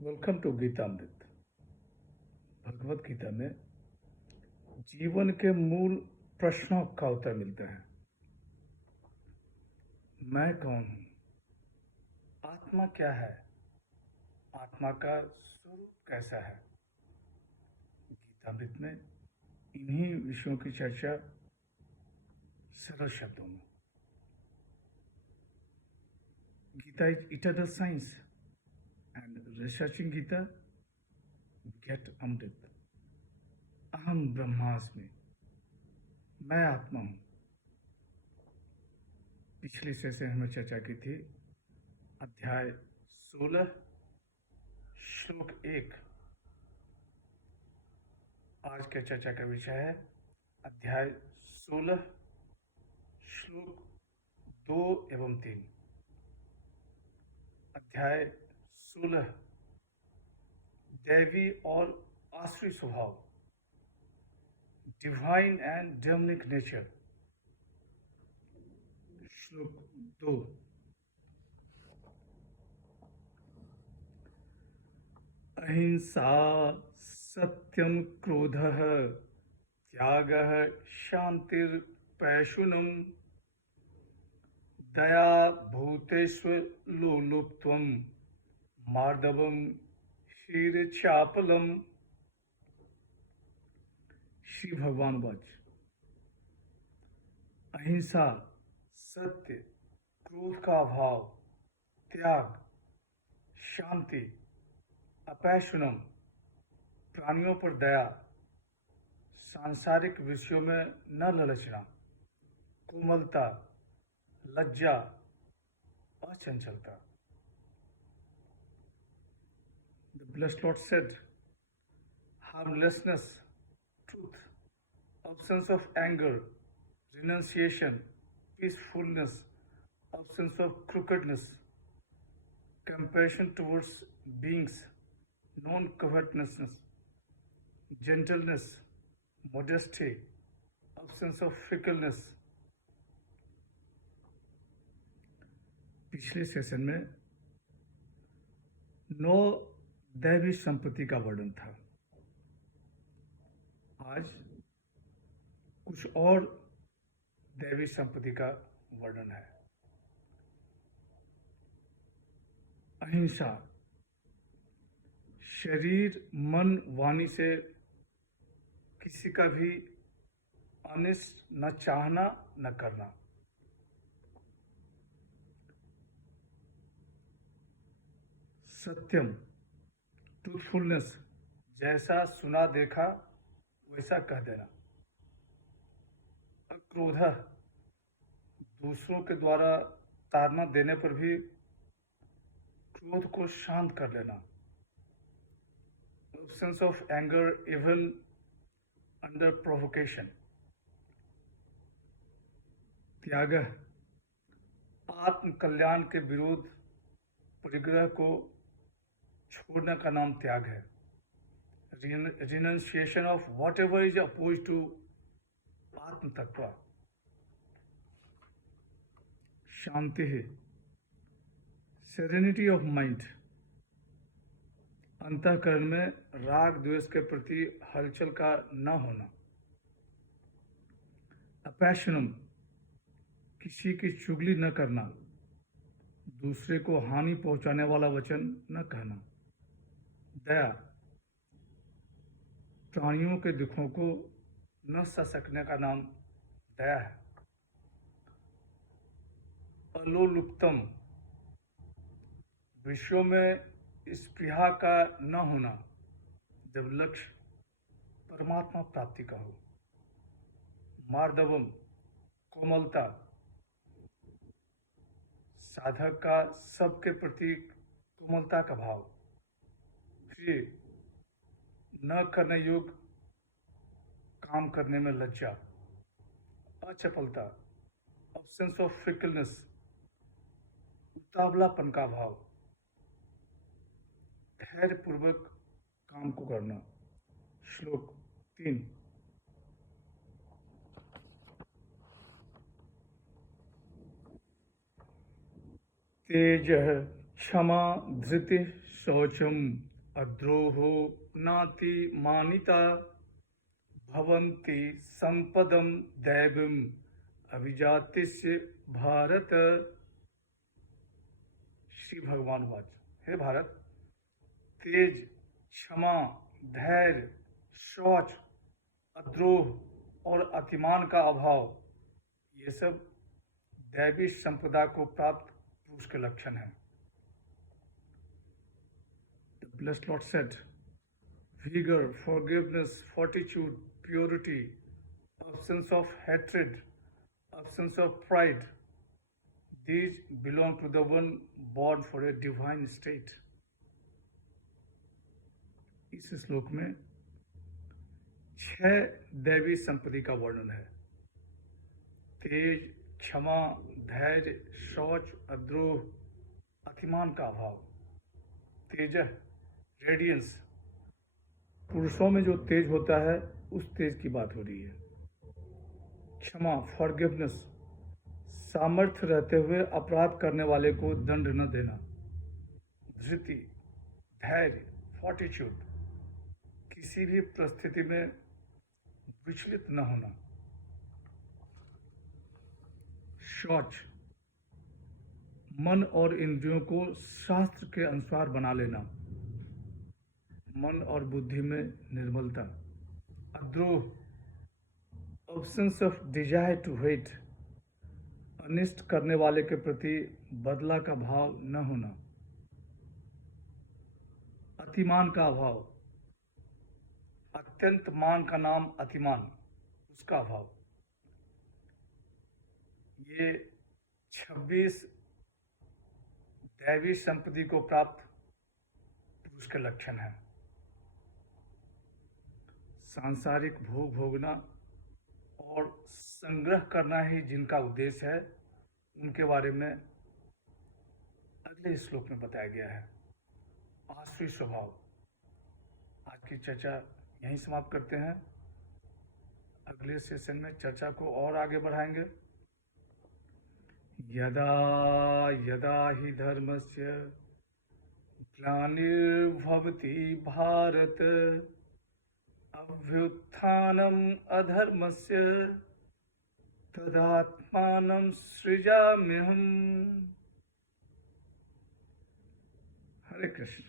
Welcome to Geetamrit. Bhagavad Gita में जीवन के मूल प्रश्नों का उत्तर मिलता है। मैं कौन हूँ? आत्मा क्या है? आत्मा का स्वरूप कैसा है? गीतामृत में इन्हीं विषयों की चर्चा सरल शब्दों में। Gita is eternal science and researching Gita get Amrit. अहम ब्रह्मास्मि, मैं आत्मा हूँ। पिछले सेशन हमने चर्चा की थी अध्याय 16 श्लोक 1। आज के चर्चा का विषय है अध्याय 16 श्लोक 2 एवं 3। अध्याय 16 दैवी और आसुरी स्वभाव, डिवाइन एंड डेमनिक नेचर। श्लोक 2 अहिंसा सत्यम क्रोधः त्यागः शांतिर्पैशुनम दया भूतेष्व लोलुप्त्वम मार्दवम क्षीरचापलम। श्री भगवान वाच। अहिंसा, सत्य, क्रोध का अभाव, त्याग, शांति, अपैशुनम, प्राणियों पर दया, सांसारिक विषयों में न ललचना, कोमलता, लज्जा, अचंचलता। The blessed Lord said, harmlessness, truth, absence of anger, renunciation, peacefulness, absence of crookedness, compassion towards beings, non-covetousness, gentleness, modesty, absence of fickleness। पिछले सेशन में 9 दैवी संपत्ति का वर्णन था। आज कुछ और दैवी संपत्ति का वर्णन है। अहिंसा, शरीर मन वाणी से किसी का भी अनिष्ट न चाहना न करना। सत्यम, ट्रूथफुलनेस, जैसा सुना देखा वैसा कह देना। अक्रोध, दूसरों के द्वारा ताड़ना देने पर भी क्रोध को शांत कर लेना। Absence of anger even under provocation. त्याग, आत्म कल्याण के विरोध परिग्रह को छोड़ने का नाम त्याग है। Renunciation of whatever is oppose to आत्म तत्व। शांति है, सेरेनिटी ऑफ माइंड, अंतःकरण में राग द्वेष के प्रति हलचल का न होना। अपैशनम, किसी की चुगली न करना, दूसरे को हानि पहुंचाने वाला वचन न कहना। दया, प्राणियों के दुखों को न सह सकने का नाम दया है। अलोलुप्तम, विषयों में स्पृहा का न होना जब लक्ष्य परमात्मा प्राप्ति का हो। मार्दवम, कोमलता, साधक का सबके प्रति कोमलता का भाव। प्रिय, न करने योग्य काम करने में लज्जा। अचपलता, अब्सेंस ऑफ फिकलनेस, उतावलापन का भाव। धैर्यपूर्वक काम को करना। श्लोक 3 तेज क्षमा धृति शौचम अद्रोहो नाति मानिता भवन्ति संपदम दैवम अभिजातिस्य भारत। श्री भगवान वाच, हे भारत, तेज, क्षमा, धैर्य, शौच, अद्रोह और अतिमान का अभाव, ये सब दैवी संपदा को प्राप्त पुरुष के लक्षण हैं। The blessed Lord said, vigor, forgiveness, fortitude, purity, absence of hatred, absence of pride, these belong to the one born for a divine state. इस श्लोक में 6 दैवी संपत्ति का वर्णन है। तेज, क्षमा, धैर्य, शौच, अद्रोह, अतिमान का अभाव। तेज, रेडियंस, पुरुषों में जो तेज होता है उस तेज की बात हो रही है। क्षमा, फॉरगिवनेस, सामर्थ्य रहते हुए अपराध करने वाले को दंड न देना। धृति, धैर्य, फॉर्टिट्यूड, किसी भी परिस्थिति में विचलित न होना। शौच, मन और इंद्रियों को शास्त्र के अनुसार बना लेना, मन और बुद्धि में निर्मलता। अद्रोह, absence of desire to hate, अनिष्ट करने वाले के प्रति बदला का भाव न होना। अतिमान का अभाव, अत्यंत मान का नाम अतिमान, उसका अभाव। ये 26 दैवी संपत्ति को प्राप्त पुरुष के लक्षण हैं। सांसारिक भोग भोगना और संग्रह करना ही जिनका उद्देश्य है, उनके बारे में अगले श्लोक में बताया गया है। आसुरी स्वभाव। आज की चर्चा यहीं समाप्त करते हैं। अगले सेशन में चर्चा को और आगे बढ़ाएंगे। यदा यदा हि धर्मस्य ग्लानिर्भवति भारत अभ्युत्थानम् अधर्मस्य तदात्मानं सृजाम्यहम्। हरे कृष्ण।